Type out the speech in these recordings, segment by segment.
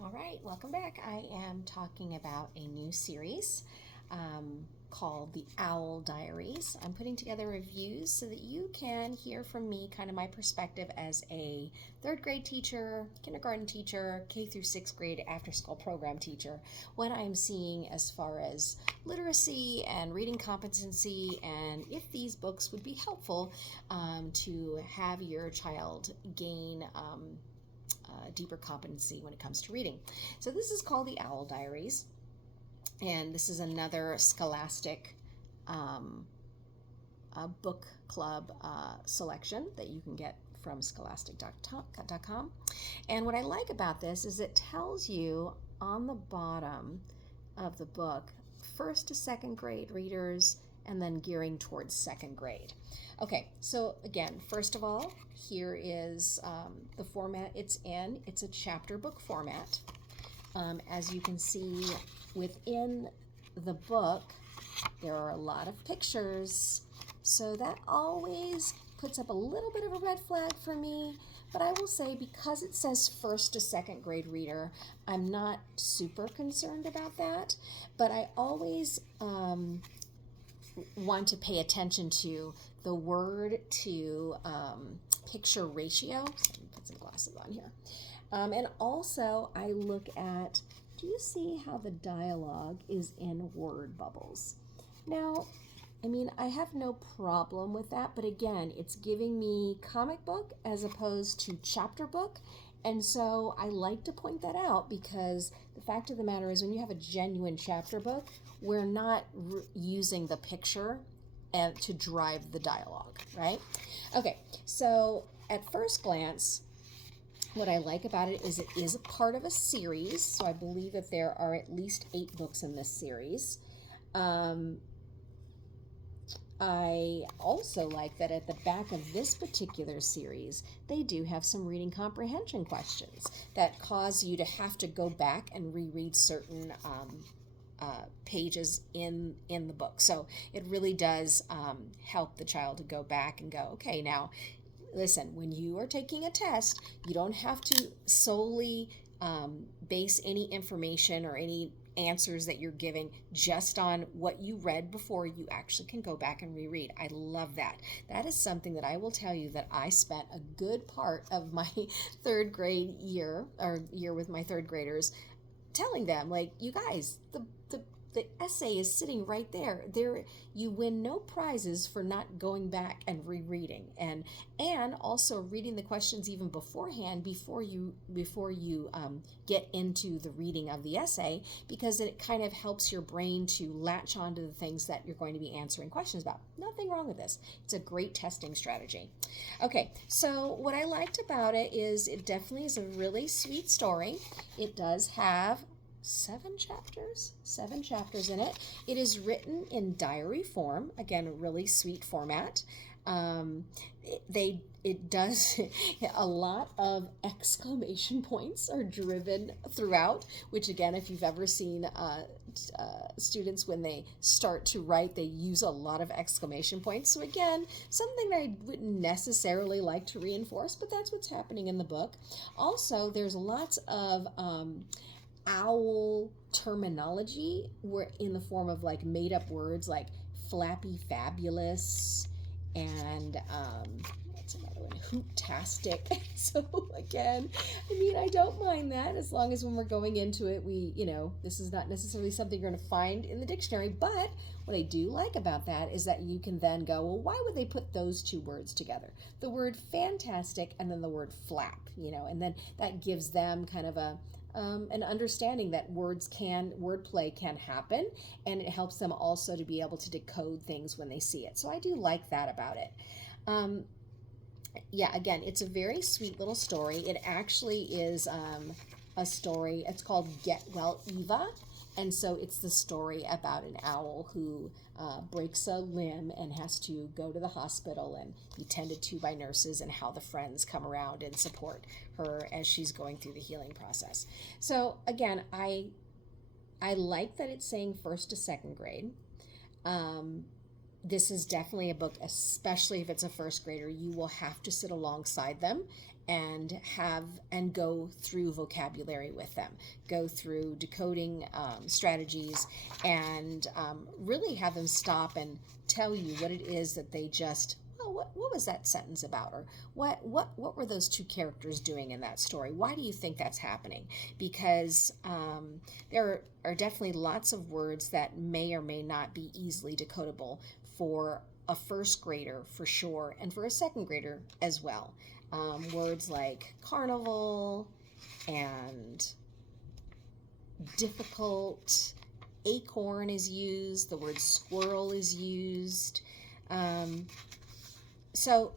All right, welcome back. I am talking about a new series called the Owl Diaries. I'm putting together reviews so that you can hear from me kind of my perspective as a third grade teacher, kindergarten teacher, K through sixth grade after school program teacher, what I'm seeing as far as literacy and reading competency, and if these books would be helpful to have your child gain deeper competency when it comes to reading. So this is called the Owl Diaries, and this is another scholastic book club selection that you can get from scholastic.com. And what I like about this is it tells you on the bottom of the book first to second grade readers and then gearing towards second grade. Okay, so again, first of all, here is the format it's in. It's a chapter book format. As you can see within the book, there are a lot of pictures, so that always puts up a little bit of a red flag for me. But I will say, because it says first to second grade reader, I'm not super concerned about that. But I always want to pay attention to the word to picture ratio. So let me put some glasses on here. And also I look at, do you see how the dialogue is in word bubbles? Now, I have no problem with that, but again, it's giving me comic book as opposed to chapter book. And so I like to point that out, because the fact of the matter is, when you have a genuine chapter book, we're not using the picture to drive the dialogue, right? Okay, so at first glance, what I like about it is a part of a series. So I believe that there are at least 8 books in this series. I also like that at the back of this particular series, they do have some reading comprehension questions that cause you to have to go back and reread certain pages in the book. So it really does help the child to go back and go, okay, now listen, when you are taking a test, you don't have to solely base any information or any answers that you're giving just on what you read before. You actually can go back and reread. I love that. That is something that I will tell you that I spent a good part of my third grade year, or year with my third graders, telling them, like, you guys, the essay is sitting right there. You win no prizes for not going back and rereading, and also reading the questions even beforehand, before you get into the reading of the essay, because it kind of helps your brain to latch onto the things that you're going to be answering questions about. Nothing wrong with this. It's a great testing strategy. Okay, so what I liked about it is it definitely is a really sweet story. It does have 7 chapters in it. It is written in diary form. Again, a really sweet format. It does a lot of exclamation points are driven throughout, which again, if you've ever seen students when they start to write, they use a lot of exclamation points. So again, something that I wouldn't necessarily like to reinforce, but that's what's happening in the book. Also, there's lots of owl terminology in the form of like made up words like flappy fabulous and what's another one, hooptastic. So again, I don't mind that, as long as when we're going into it, this is not necessarily something you're going to find in the dictionary. But what I do like about that is that you can then go, well, why would they put those 2 words together, the word fantastic and then the word flap, and then that gives them kind of an understanding that wordplay can happen, and it helps them also to be able to decode things when they see it. So I do like that about it. Again, it's a very sweet little story. It actually is a story. It's called Get Well Eva. And so it's the story about an owl who breaks a limb and has to go to the hospital and be tended to by nurses, and how the friends come around and support her as she's going through the healing process. So again, I like that it's saying first to second grade. This is definitely a book, especially if it's a first grader, you will have to sit alongside them and go through vocabulary with them, go through decoding strategies, and really have them stop and tell you what it is that they just, what was that sentence about, or what were those two characters doing in that story? Why do you think that's happening? Because there are definitely lots of words that may or may not be easily decodable for a first grader for sure, and for a second grader as well. Words like carnival and difficult, acorn is used, the word squirrel is used. So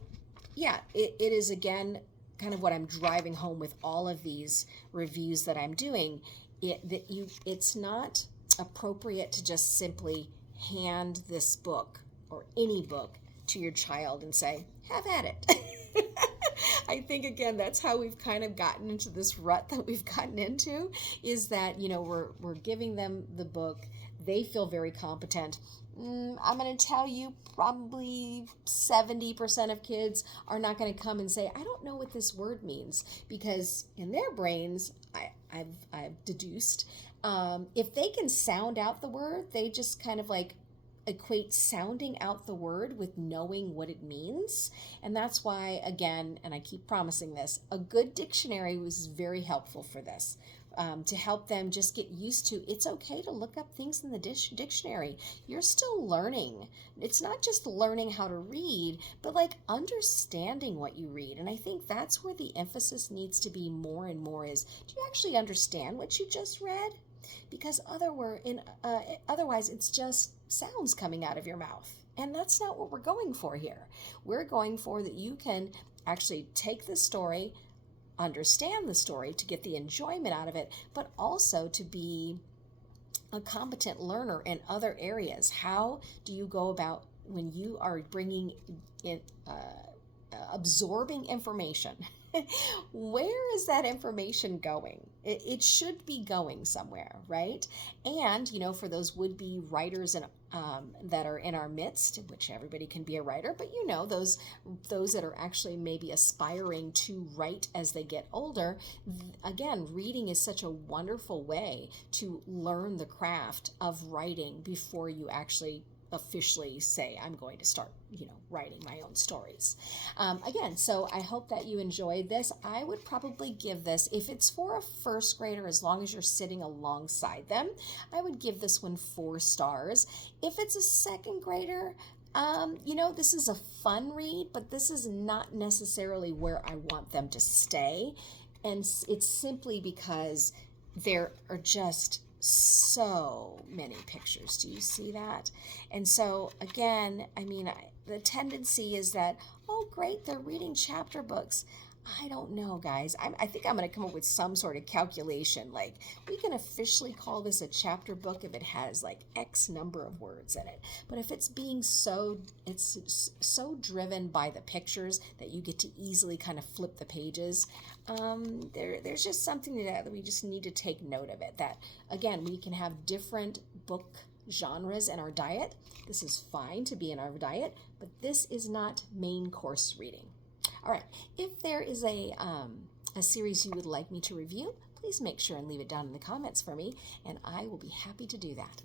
yeah, it is again kind of what I'm driving home with all of these reviews that I'm doing, it's not appropriate to just simply hand this book or any book to your child and say, have at it. I think, again, that's how we've kind of gotten into this rut that we've gotten into, is that, we're giving them the book. They feel very competent. I'm going to tell you, probably 70% of kids are not going to come and say, I don't know what this word means, because in their brains, I've deduced, if they can sound out the word, they just kind of like equate sounding out the word with knowing what it means. And that's why, again, and I keep promising this, a good dictionary was very helpful for this, to help them just get used to, it's okay to look up things in the dictionary. You're still learning. It's not just learning how to read, but like understanding what you read. And I think that's where the emphasis needs to be more and more is, do you actually understand what you just read? Because otherwise it's just sounds coming out of your mouth. And that's not what we're going for here. We're going for that you can actually take the story, understand the story to get the enjoyment out of it, but also to be a competent learner in other areas. How do you go about when you are bringing in, absorbing information? Where is that information going? It should be going somewhere, right? And, for those would-be writers and that are in our midst, which everybody can be a writer, but those that are actually maybe aspiring to write as they get older, again, reading is such a wonderful way to learn the craft of writing before you actually officially say, I'm going to start, writing my own stories. Again, so I hope that you enjoyed this. I would probably give this, if it's for a first grader, as long as you're sitting alongside them, I would give this one 4 stars. If it's a second grader, this is a fun read, but this is not necessarily where I want them to stay. And it's simply because there are just so many pictures. Do you see that? And so again, the tendency is that, oh great, they're reading chapter books. I don't know, guys. I think I'm going to come up with some sort of calculation. Like, we can officially call this a chapter book if it has like X number of words in it. But if it's so driven by the pictures that you get to easily kind of flip the pages, there's just something that we just need to take note of it. That, again, we can have different book genres in our diet. This is fine to be in our diet, but this is not main course reading. All right, if there is a series you would like me to review, please make sure and leave it down in the comments for me, and I will be happy to do that.